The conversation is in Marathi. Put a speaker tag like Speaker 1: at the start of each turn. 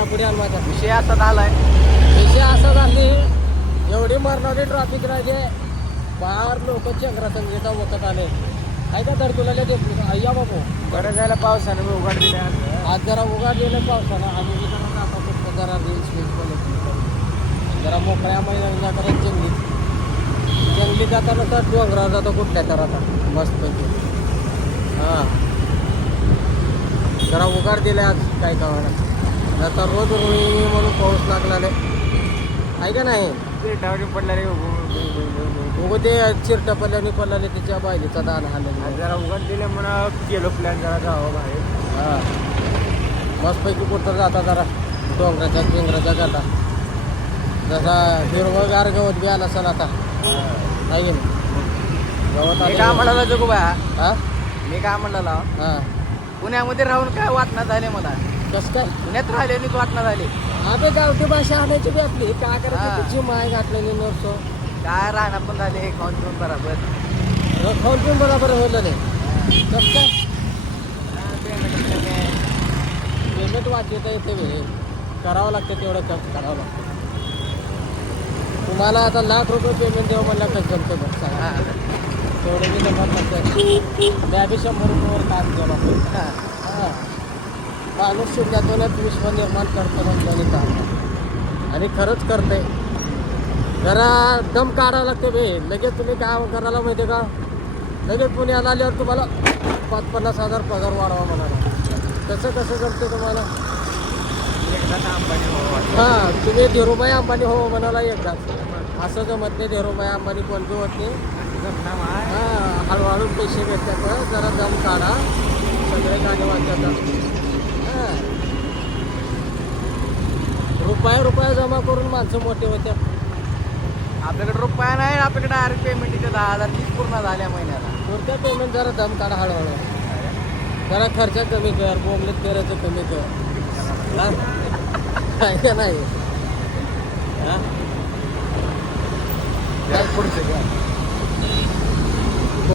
Speaker 1: पुढे आण माझा
Speaker 2: विषय असा झालाय.
Speaker 1: विषय असा झाली एवढी मरणारी ट्रॉफिक राहिले बाहेर लोक चंद्रा संगीता वखत आले. आहे का धडकुला देत अय्या बाबू.
Speaker 2: बरं झालं पावसानं मी उघड दिले
Speaker 1: आज. जरा उघाड दिलं पावसानं आम्ही जरा रील्स वील्स बनवतो जरा मोकळ्या मैदानात जाताना जंगलीत जंगली जाताना तर डोंगरावर जातो कुठल्या तर आता. मस्तपैकी. हां. जरा उघाड दिले आज काय कावाला आता रोज रुई म्हणून पाऊस लागला आहे का नाही?
Speaker 2: पडला रे
Speaker 1: उगं. ते चिरटा पडल्याने पडल्याने तिच्या बायलीचा दान हाल
Speaker 2: जरा उघड दिले म्हणून गेलो प्लॅन जरा जावं बाहेर
Speaker 1: हा. मस्तपैकी कुठं जाता जरा डोंगराच्या पिंगराच्या गाता जसा हिरवगार गवत बी आला असेल आता. नाही? गवत
Speaker 2: मी काय म्हणाला जगू बा
Speaker 1: हा?
Speaker 2: मी काय म्हणाला?
Speaker 1: हा.
Speaker 2: पुण्यामध्ये राहून काय वाटणं झाले मला?
Speaker 1: कसं काय?
Speaker 2: पुण्यात राहिल्यानेच वाटणं झाले
Speaker 1: अबे गावठी भाषा आणायची बी आपली. काय. करायचं? तिची माय घातलेली नसतो
Speaker 2: काय राहणार पण झाले खाऊन पिऊन बरोबर.
Speaker 1: खाऊन पिऊन बरोबर होलं नाही कसं काय? पेमेंट वाचवता येते बे. करावं लागतं तेवढं खर्च करावं लागतं. तुम्हाला आता लाख रुपये पेमेंट द्यावं म्हणलं कसं जमतं बघ सांगा तेवढं मी जमत नसतं. मी आम्ही शंभर रुपयावर काम केलं. पाहिजे हा. माणूस शून्यातूनच विश्व निर्माण करतो म्हणल्याने काम आणि खरंच करते जरा दम काढावं लागते बे. लगेच तुम्ही काय करायला माहिती का? लगेच पुण्याला आल्यावर तुम्हाला पाच पन्नास हजार पगार वाढवा म्हणाला. तसं कसं करते तुम्हाला? हां तुम्ही धीरूभाई अंबानी हो म्हणाला एकदा. असं जमत नाही धीरूभाई अंबानी कोणती होत नाही. हां हळूहळू पैसे भेटतात. जरा दम काढा. सगळे गाणे वाचतात हां रुपया रुपया जमा करून माणसं मोठे होत्या.
Speaker 2: आपल्याकडे रुपया नाही आपल्याकडे डायरेक्ट पेमेंट इथे दहा हजार तीस पूर्ण झाल्या महिन्याला.
Speaker 1: पुढच्या पेमेंट जरा दम काढा हळूहळू. जरा खर्च कमी कर बोंबलेत करायचं कमी कर. हा? का नाही? हा?
Speaker 2: पुढचं